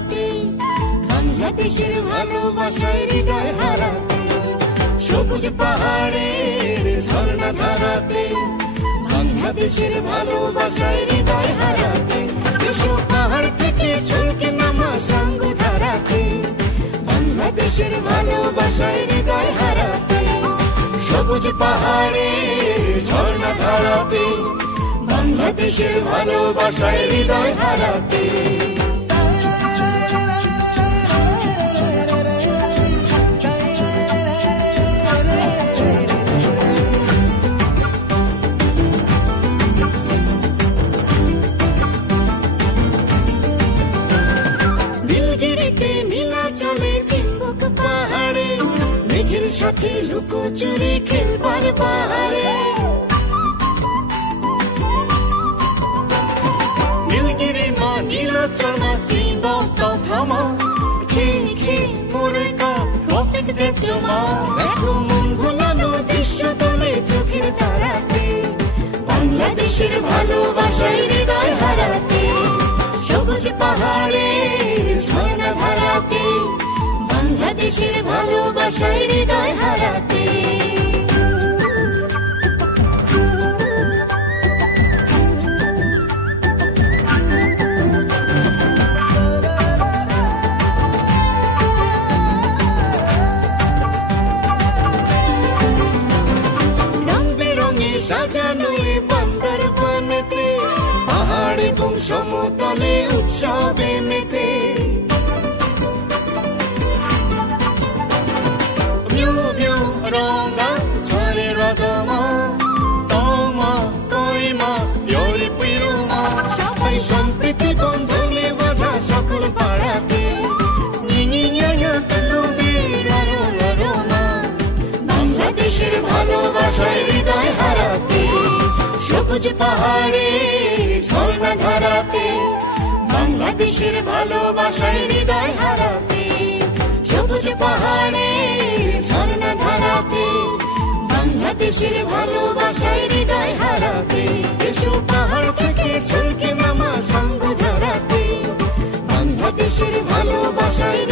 ধারাতে, বাংলাদেশের ভালোবাসায় হৃদয় হারাতে, সবুজ পাহাড়ের ঝর্ণা ধারাতে, বাংলাদেশের ভালোবাসায় হৃদয় হারাতে, এসো পাহাড় থেকে ছলকে নামা সাঙ্গ ধারাতে, বাংলাদেশের ভালোবাসায় হৃদয় হারাতে, সবুজ পাহাড়ের ঝর্ণা ধারাতে, বাংলাদেশের ভালোবাসায় হৃদয় হারাতে। নীলগিরিতে নীলাচলে চিম্বুক পাহাড়ে, মেঘের সাথে লুকোচুরি খেলবার পাহাড়ে, নীলগিরি মা নীলাচল চিম্বক কথা মা, খেয়ে খেয়ে মোরে গা প্রত্যেক যে চমা, দেখো মন ভোলানো দৃশ্য তোলে চোখের তারাতে, বাংলাদেশের ভালোবাসায় হৃদয় হারাতে, সবুজ পাহাড়ের ঝর্ণা ধারাতে, বাংলাদেশের ভালোবাসায় হৃদয় হারাতে। রং বেরঙে সাজানো বান্দরবানেতে, পাহাড় এবং সমতলে উৎসবে মেতে, রঙা ঝরে রদমা তমা কইমা পিওরে পিরুমা, সবাই সম্প্রীতি বন্ধনে বাঁধা সকল পাড়াতে, বাংলাদেশের ভালোবাসায় হৃদয় হারাতে, সবুজ পাহাড়ে ঝর্ণা ধারাতে, বাংলাদেশের ভালোবাসায় হৃদয় হারাতে, সবুজ পাহাড়ে ঝর্ণা ধারাতে, বাংলাদেশের ভালোবাসায় হৃদয় হারাতে, এসো পাহাড় থেকে ছলকে নামা সাঙ্গ ধারাতে, বাংলাদেশের ভালোবাসায়